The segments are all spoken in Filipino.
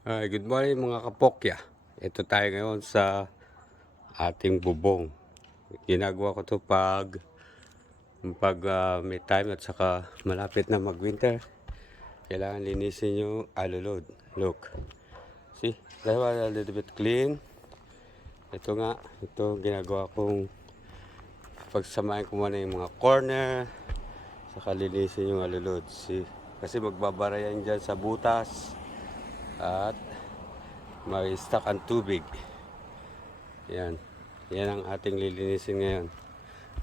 Ay, good morning mga kapokya. Ito tayo ngayon sa ating bubong. Ginagawa ko to pag pag ah, may time at saka malapit na mag-winter. Kailangan linisin yung alulod. Look. See? That was a little bit clean. Ito nga, ito ginagawa kong pagsamahin ko muna yung mga corner saka linisin yung alulod. See? Kasi magbabara yan dyan sa butas at may stock ang tubig. Yan. Yan ang ating lilinisin ngayon.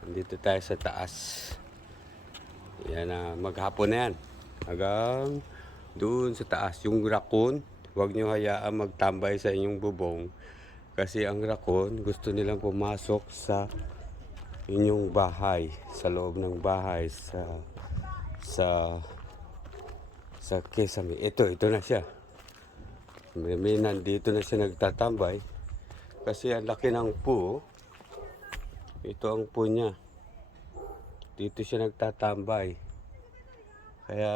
Nandito tayo sa taas. Yan na, maghapon na yan. Hanggang doon sa taas. Yung raccoon, huwag nyo hayaan magtambay sa inyong bubong. Kasi ang raccoon, gusto nilang pumasok sa inyong bahay. Sa loob ng bahay. Sa sa sa kesame. Ito, ito na siya. May nandito na siya nagtatambay. Kasi ang laki ng po. Ito ang po niya. Dito siya nagtatambay. Kaya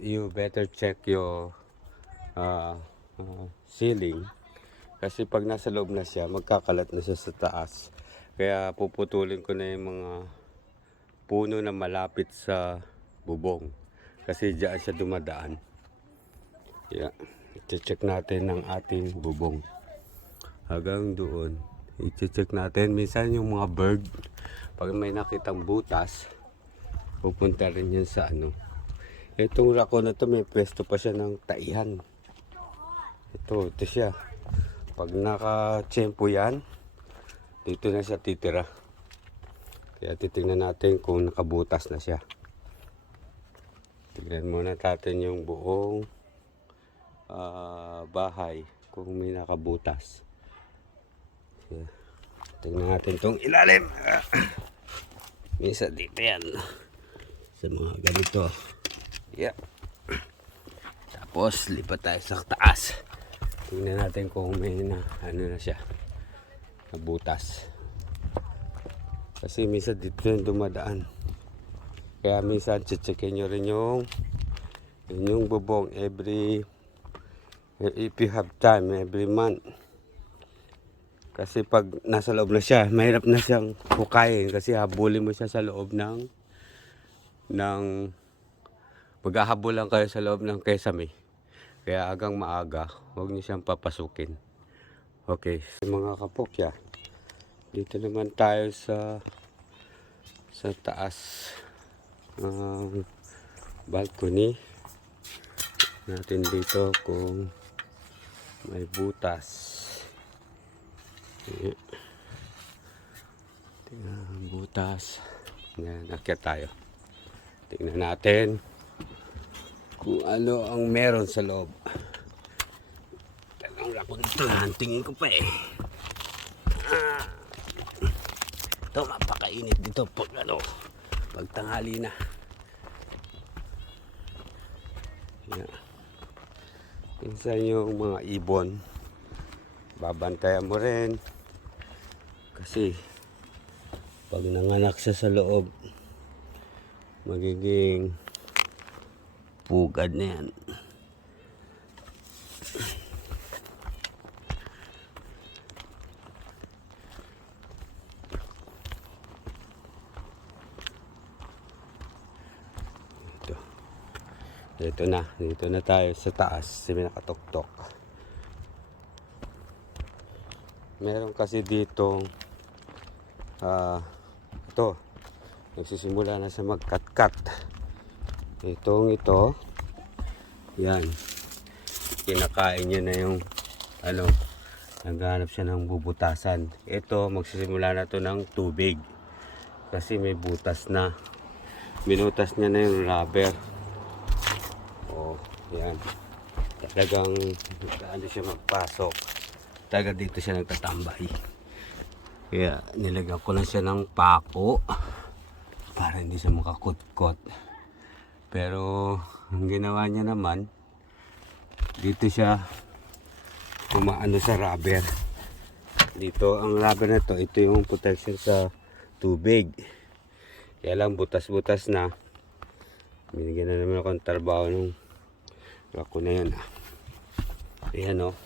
you better check your uh, uh, ceiling. Kasi pag nasa loob na siya, magkakalat na siya sa taas. Kaya puputulin ko na yung mga puno na malapit sa bubong. Kasi diyan siya dumadaan. Yeah. I-check natin ang ating bubong. Hanggang doon. I-check natin. Minsan yung mga bird, pag may nakitang butas, pupunta rin yan sa ano. Itong rako na to may pwesto pa siya ng taihan. Ito, ito siya. Pag naka-tsempo yan, dito na siya titira. Kaya titingnan natin kung nakabutas na siya. Tignan muna natin yung buong ah, bahay kung may nakabutas. Yeah. Tingnan natin tong ilalim. Misa dito yan. Sa mga ganito. Yeah. Tapos lipat tayo sa taas. Tingnan natin kung may na ano na siya. Nabutas. Kasi minsan dito yung dumadaan. Kaya minsan checkin nyo rin yung yung bubong every if you have time every month. Kasi pag nasa loob na siya, mahirap na siyang hukayin kasi habulin mo siya sa loob ng ng maghahabol lang kayo sa loob ng kesame. Kaya agang maaga, huwag niyo siyang papasukin. Okay, mga kapokya. Dito naman tayo sa sa taas ng balcony natin dito kung may butas. Tingnan butas. Yan, akyat tayo. Tingnan natin kung ano ang meron sa loob. Talagang ito. Tingin ko pa eh. Ah. Ito, mapakainit dito pag ano, pag tanghali na. Yan. Minsan yung mga ibon, babantayan mo rin. Kasi, pag nanganak siya sa loob, magiging pugad na yan. Ito. Dito na. Dito na tayo sa taas. Sa may nakatuktok. Meron kasi dito ah ito nagsisimula na sa magkat-kat itong ito yan kinakain niya na yung ano naghanap siya ng bubutasan ito magsisimula na to ng tubig kasi may butas na binutas niya na yung rubber oh yan talagang ano siya magpasok talaga dito siya nagtatambay kaya nilagyan ko lang siya ng pako para hindi siya makakutkot. Pero ang ginawa niya naman, dito siya kumaano sa rubber. Dito ang rubber na to, ito yung protection sa tubig. Kaya lang butas-butas na. Binigyan na naman ako ng trabaho nung ako na yun. ah. Ayan o.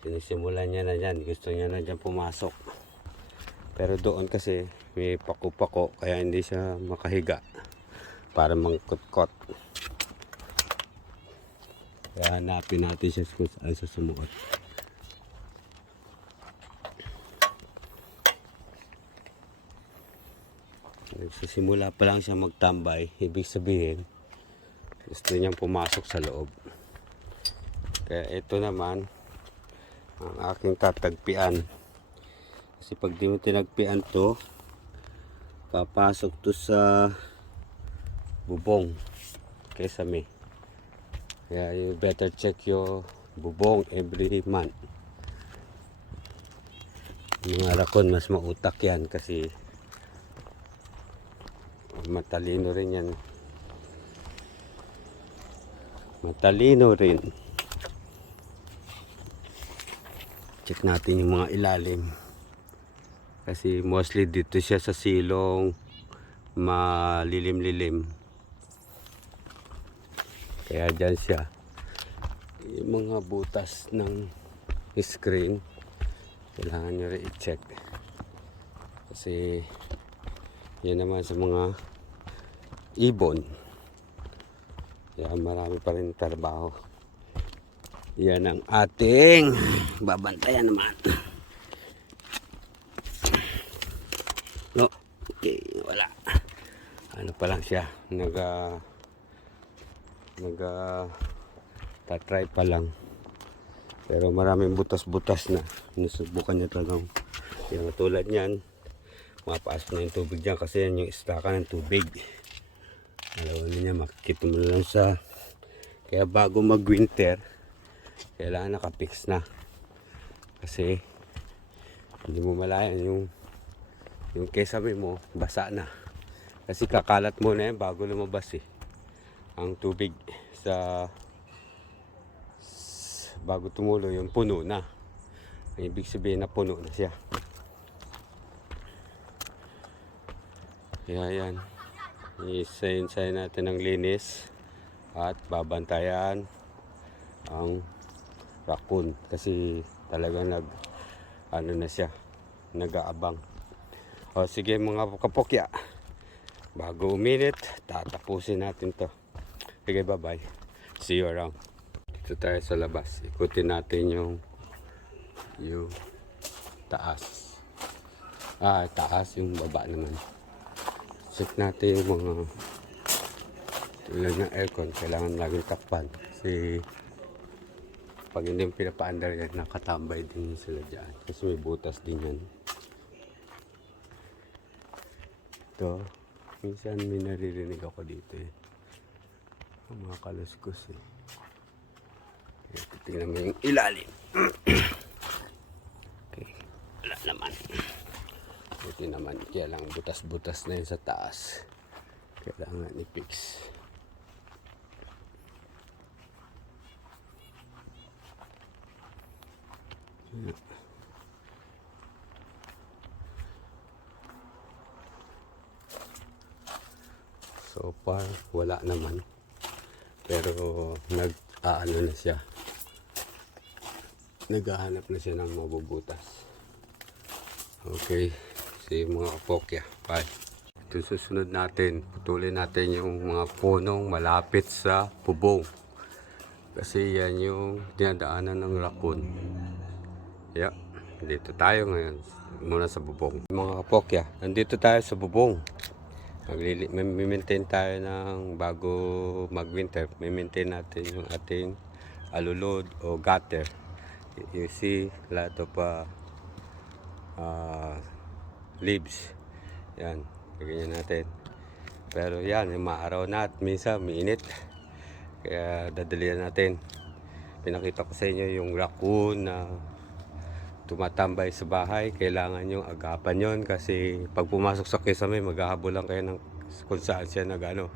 Sinisimulan niya na dyan. Gusto niya na dyan pumasok. Pero doon kasi may pako-pako kaya hindi siya makahiga para mangkot-kot. Kaya hanapin natin siya kung saan sa sumuot. Nagsisimula pa lang siya magtambay, ibig sabihin, gusto niyang pumasok sa loob. Kaya ito naman, ang aking tatagpian. Kasi pag di mo tinagpian to, papasok to sa bubong kaysa may. Kaya you better check your bubong every month. Mga rakon, mas mautak yan kasi matalino rin yan. Matalino rin. Check natin yung mga ilalim. Kasi mostly dito siya sa silong malilim-lilim. Kaya dyan siya. Yung mga butas ng screen, kailangan nyo rin i-check. Kasi yan naman sa mga ibon. Kaya marami pa rin trabaho. Yan ang ating babantayan naman. No, okay, wala. Ano pa lang siya, naga naga tatry pa lang. Pero maraming butas-butas na. Nasubukan niya talagang yung tulad niyan. Mapasok na yung tubig dyan kasi yan yung istaka ng tubig. Alam niya, makikita mo lang sa kaya bago mag-winter, kailangan nakapix na. Kasi hindi mo malayan yung yung kesame mo, basa na. Kasi kakalat mo na yan bago lumabas eh. Ang tubig sa s- bago tumulo yung puno na. Ang ibig sabihin na puno na siya. Kaya yan. Isayin-sayin natin ng linis at babantayan ang raccoon kasi talagang nag ano na siya nag-aabang. O sige mga kapokya bago uminit tatapusin natin to. Sige bye bye see you around. Dito tayo sa labas. Ikutin natin yung yung taas. Ah taas yung baba naman check natin yung mga tulad ng aircon. Kailangan laging takpan. Kasi pag hindi mo pinapaandar yan nakatambay din sila dyan. Kasi may butas din yan. Ito minsan may naririnig ako dito eh. Mga kaluskos eh. Kaya titingnan mo yung ilalim okay wala naman buti naman kaya lang butas-butas na yun sa taas kailangan i-fix So far, wala naman. Pero nag aano na siya. Naghahanap na siya ng mabubutas. Okay. Si mga kapokya. Bye. Ito susunod natin. Putulin natin yung mga punong malapit sa bubong. Kasi yan yung dinadaanan ng raccoon. Yeah. Dito tayo ngayon. Muna sa bubong. Mga kapokya, nandito tayo sa bubong. Maglili, maintain tayo ng bago mag-winter, maintain natin yung ating alulod o gutter. You see, lot of uh, leaves. Yan, ganyan natin. Pero yan, yung maaraw na at minsan mainit. Kaya dadalian natin. Pinakita ko sa inyo yung raccoon na tumatambay sa bahay, kailangan yung agapan yon kasi pag pumasok sa kisame, maghahabol lang kayo ng kung saan siya nag ano,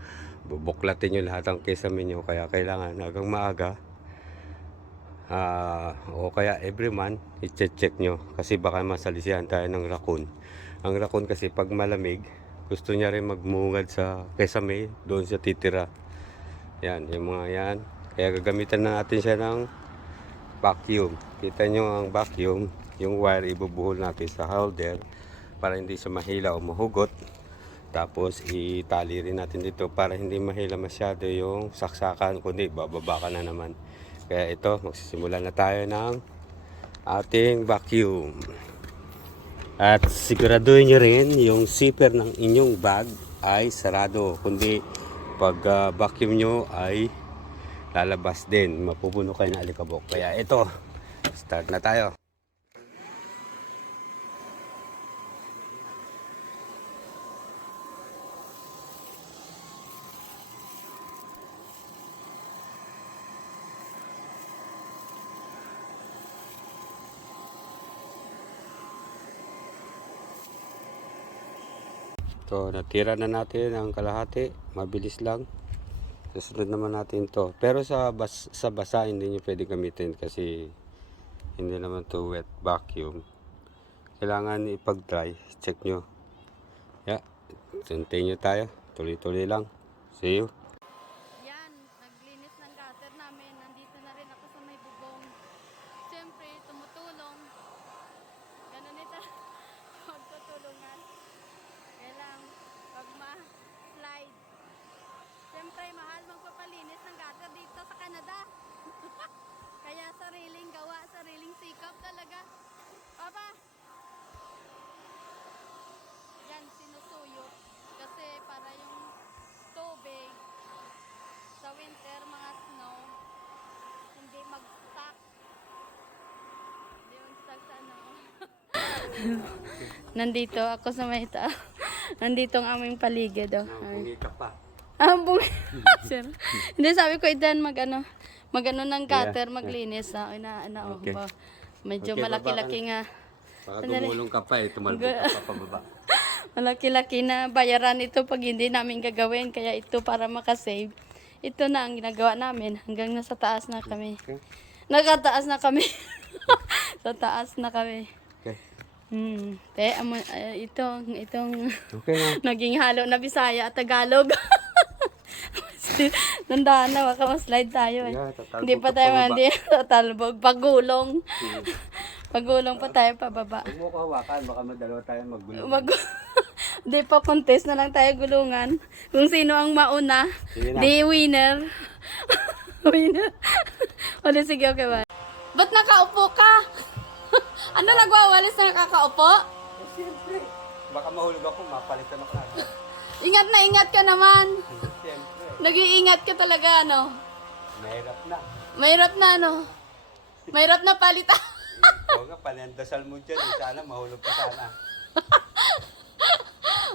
bubuklatin nyo lahat ng kisame nyo, kaya kailangan hanggang maaga, ah o kaya every month, i-check nyo, kasi baka masalisihan tayo ng raccoon. Ang raccoon kasi pag malamig, gusto niya rin magmungad sa kisame, doon siya titira. Yan, yung mga yan. Kaya gagamitan na natin siya ng vacuum. Kita nyo ang vacuum, yung wire ibubuhol natin sa holder para hindi siya mahila o mahugot. Tapos itali rin natin dito para hindi mahila masyado yung saksakan kundi bababa ka na naman. Kaya ito, magsisimula na tayo ng ating vacuum. At siguraduhin nyo rin yung zipper ng inyong bag ay sarado. Kundi pag ah, vacuum nyo ay lalabas din. Mapupuno kayo ng alikabok. Kaya ito, start na tayo. So, natira na natin ang kalahati. Mabilis lang. Susunod naman natin to. Pero sa bas sa basa hindi nyo pwede gamitin kasi hindi naman to wet vacuum. Kailangan ipag-dry. Check nyo. Yeah. Continue tayo. Tuloy-tuloy lang. See you. Yan, naglinis ng gutter namin. Nandito na rin ako sa may bubong. Siyempre, tumutulong. Ganun ito. Magtutulungan. Kailang pag ma-slide. Siyempre, mahal magpapalinis ng gutter dito sa Canada. Kaya sariling gawa, sariling sikap talaga. Papa! Yan, sinusuyot. Kasi para yung tubig sa winter, mga snow, hindi mag-stuck. Hindi mag-stuck sa ano. Nandito ako sa may ta. Nandito ang aming paligid. Oh. Ay. ka pa. Ah, bumi. Sir. Hindi, sabi ko, Idan, mag ano, mag ano ng cutter, maglinis. Ah, ina, ano, oh, Okay. ba. Medyo Okay, malaki-laki nga. Baka Sandali. gumulong ka pa eh. Tumalbog ka pa pababa. Malaki-laki na bayaran ito pag hindi namin gagawin. Kaya ito para makasave. Ito na ang ginagawa namin. Hanggang nasa taas na kami. Okay. Nakataas na kami. sa taas na kami. Okay. Hmm. Te, amo, ah, itong, itong Okay na. naging halo na Bisaya at Tagalog. Nandaan na, baka ma-slide tayo eh. Yeah, hindi pa tayo, hindi, tatalbog. Pagulong. Pagulong pa tayo pababa. Huwag mo ko hawakan. Baka madalawa tayo magulo. Mag Di pa contest na lang tayo gulungan. Kung sino ang mauna, di winner. winner. o di sige, okay ba? Ba't nakaupo ka? ano nagwawalis na nakakaupo? Siyempre. Baka mahulog ako. Mapalitan ako. Ingat na ingat ka naman. Siyempre. Nag-iingat ka talaga, ano? Mahirap na. Mahirap na, ano? Mahirap na palitan. Oo nga, panendasal mo dyan. Sana mahulog ka sana.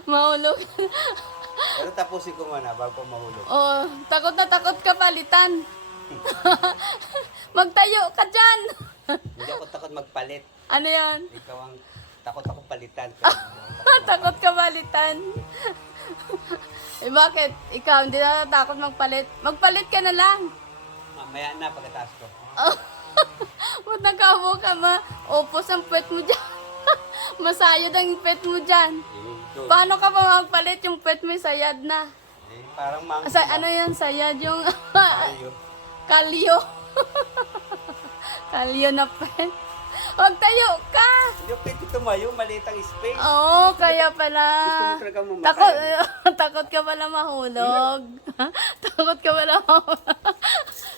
Mahulog. Pero tapusin ko muna bago mahulog. oh, takot na takot ka palitan. Magtayo ka dyan. Hindi ako takot magpalit. ano yan? Ikaw ang takot ako palitan. takot ka palitan. eh bakit? Ikaw hindi na takot magpalit. Magpalit ka na lang. Mamaya na pagkatapos ko. Ba't nakaupo ka ma? Opos ang pet mo dyan. Masayad ang pet mo dyan. Ito. Paano ka pa magpalit yung pet mo sayad na? Eh, parang mang... Sa, ano yan? Sayad yung Tayo. kalyo. kalyo na pet. Huwag tayo ka. Hindi pwede tumayo. Maliit ang space. Oo, kaya pala. Gusto mo talaga mamatay. Takot, takot ka pala mahulog. takot ka pala mahulog.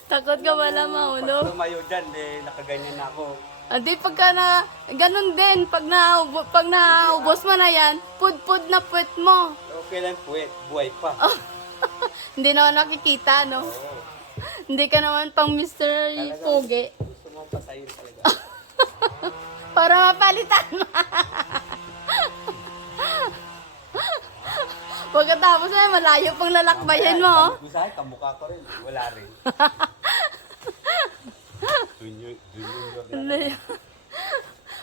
takot ka pala mahulog. Pag tumayo dyan, eh, nakaganyan na ako. Hindi pagka na, ganun din, pag na, pag naubos mo na yan, pud-pud na puwet mo. Okay lang, puwet. Buhay pa. Hindi naman nakikita, no? Oo. Hindi ka naman pang Mr. Pogi. Gusto mo pasayin talaga. Para mapalitan mo. Pagkatapos na, malayo pang lalakbayan mo. oh. Sa'yo, kamukha ko rin. Wala rin. Junior, junior na.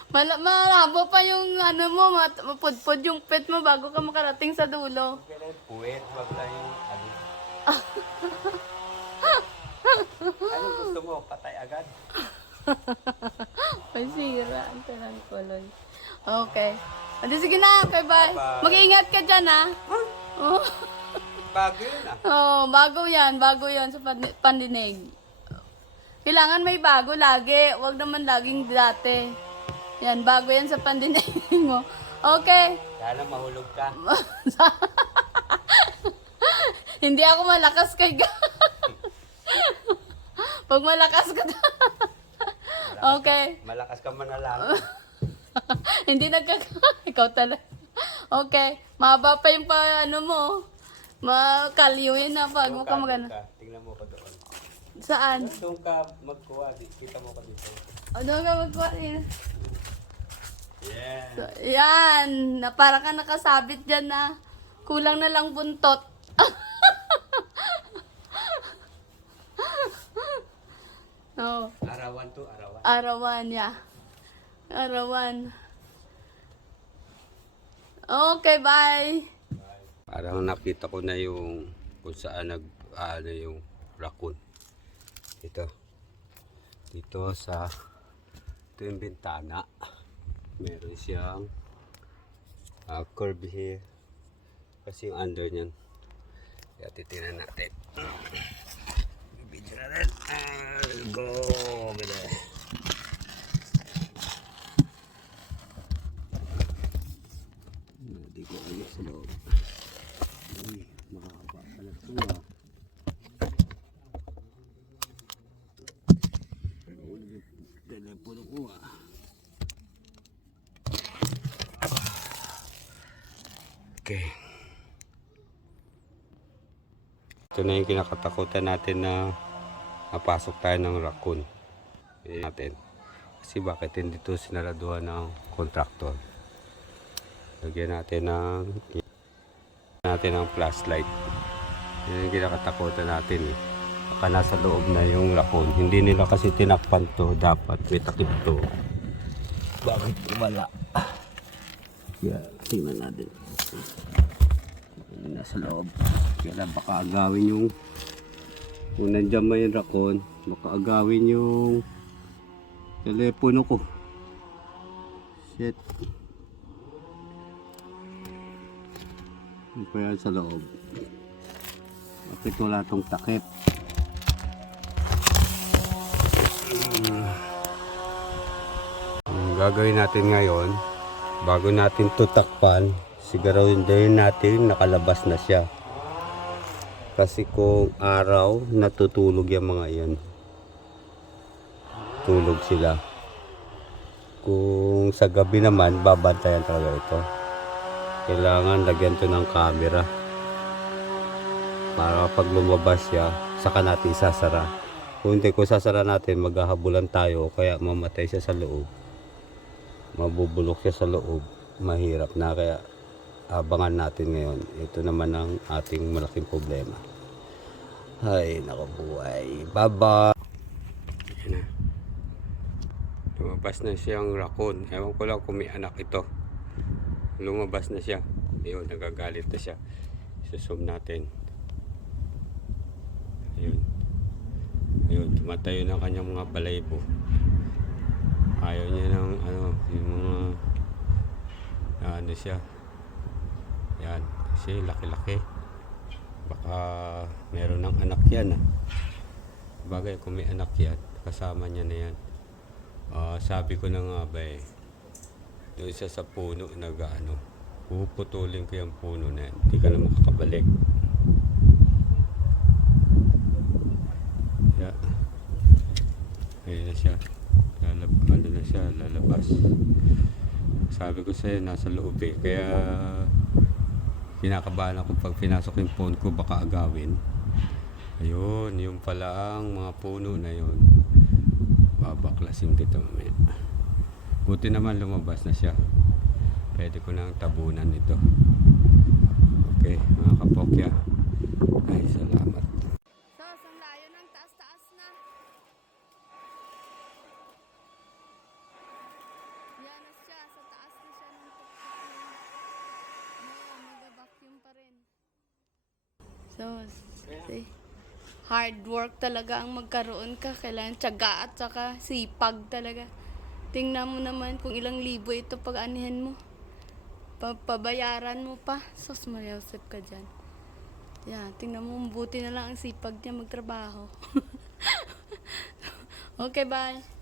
Mal malabo pa yung ano mo, mat- mapudpud yung pet mo bago ka makarating sa dulo. Lang, puwet. Wag lang yung ano. ano gusto mo? Patay agad. May sira ang talang kulay. Okay. Adi sige na, okay bye. Bye. Mag-iingat ka dyan ha. Oh. Bago yun ah. oh, bago yan, bago yan sa pan- pandinig. Kailangan may bago lagi. Huwag naman laging dati. Yan, bago yan sa pandinating mo. Okay. Sana mahulog ka. Hindi ako malakas kay Ga. Pag malakas ka Okay. Malakas ka man na lang. Hindi nagkaka... Ikaw talaga. Okay. Mahaba pa yung pa, ano mo. Makalyuin na pag mo ka magana. Tingnan mo doon. Saan? Doon ka magkuha. Kita mo ko dito. Ano ka magkuha? Yeah. So, yan. Na parang ka nakasabit dyan na kulang na lang buntot. oh, Arawan to, arawan. arawan ya. Arawan. Okay, bye. Parang nakita ko na yung kung saan nag ano yung raccoon. Ito. Dito sa ito yung bintana. Meron siyang uh, curve here. Kasi yung under niyan. Kaya titignan natin. Video natin. Ah, go! Ganda. Hindi ko alam sa loob. Uy, makakapa pala ito ah. Ulit yung telepono ko ah. Okay. Ito na yung kinakatakutan natin na mapasok tayo ng raccoon. Natin. Kasi bakit hindi ito sinaraduhan ng contractor. Lagyan natin ng natin ng flashlight. Yan yung kinakatakutan natin eh. Baka nasa loob na yung raccoon. Hindi nila kasi tinakpan to. Dapat may takip to. Bakit wala? Yeah, tingnan natin. Nasa loob. Kaya baka agawin yung kung nandiyan man yung raccoon, baka agawin yung telepono ko. Shit. Ano pa yan sa loob? Bakit wala tong takip? Ang gagawin natin ngayon, bago natin tutakpan, siguraduhin natin nakalabas na siya. Kasi kung araw, natutulog yung mga yan. Tulog sila. Kung sa gabi naman, babantayan talaga ito kailangan lagyan to ng camera para pag lumabas siya saka natin isasara kung hindi ko sasara natin maghahabulan tayo kaya mamatay siya sa loob mabubulok siya sa loob mahirap na kaya abangan natin ngayon ito naman ang ating malaking problema ay nakabuhay bye bye Ayan na. lumabas na siyang raccoon ewan ko lang kung may anak ito lumabas na siya. Ayun, nagagalit na siya. Susum natin. Ayun. Ayun, tumatayo ng kanyang mga balaybo. Ayaw niya ng ano, yung mga ano siya. Yan, kasi laki-laki. Baka meron ng anak yan ah. Bagay kung may anak yan, kasama niya na yan. Ah, sabi ko na nga ba eh, doon siya sa puno nag ano, puputulin ko yung puno na yan. Hindi ka na makakabalik. Yeah. Ayun na siya. Lalab, ano na siya, lalabas. Sabi ko sa'yo, nasa loob eh. Kaya kinakabahan ako pag pinasok yung phone ko, baka agawin. Ayun, yung pala ang mga puno na yun. Babaklasin kita mamaya. Buti naman lumabas na siya. Pwede ko nang tabunan ito. Okay, mga kapokya. Ay, salamat. So, ang layo ng taas-taas na. Yan na siya. Sa taas na siya ng tuktok. Ngayon, nag-vacuum pa rin. So, see? Hard work talaga ang magkaroon ka. Kailangan tiyaga at saka sipag talaga. Tingnan mo naman kung ilang libo ito pag anihan mo. Pa- pabayaran mo pa. Sos, Mariusip ka dyan. Yan, tingnan mo, buti na lang ang sipag niya magtrabaho. Okay, bye.